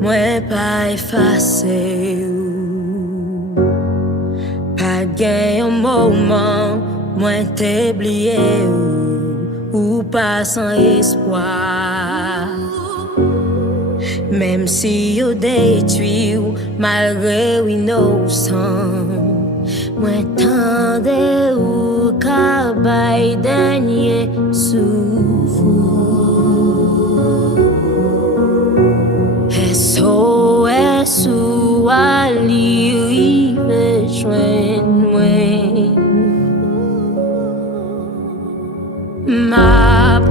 Mwen pa efase pas gen yon moment mwen te bliye ou pas sans espoir. Même si yo détruit ou malgré ou innocent, mwen tande ou kabay dènye Souf. SOS ou ali rive jwen mwen. Map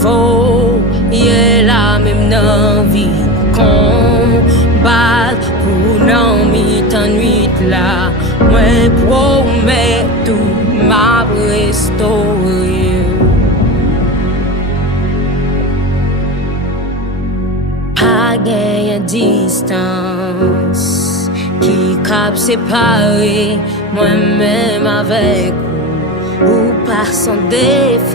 voye la même nan vi combat pour nan mi nuit là. Mwen promet tout m'a restaurer. Pas gagne distance qui cap séparer moi-même avec ou par sans défense.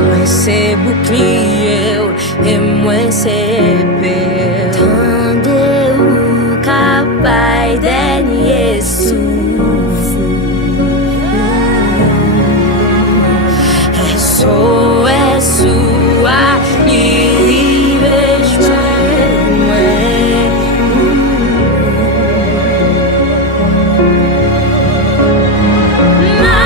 Moi c'est bouclier et moi c'est épée. Tande ou capable dènye Souf. SOS ou arrive joindre moi. Ma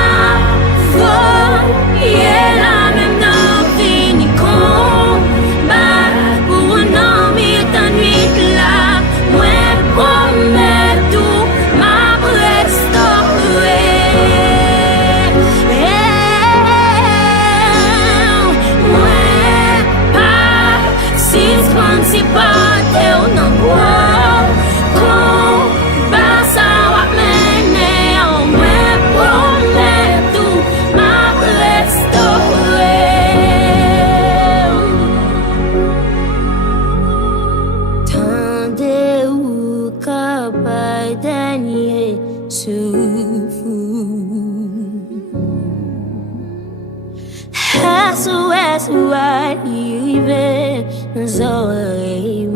voix est la même dans fini combat pour un homme et un nuit là. Moi promets tout m'a restauré. Si pas ou non bois, combat ça va mener. Moi promets tout m'a restauré. Tande ou kabay dènye Souf. SOS ou arrive nos oreilles.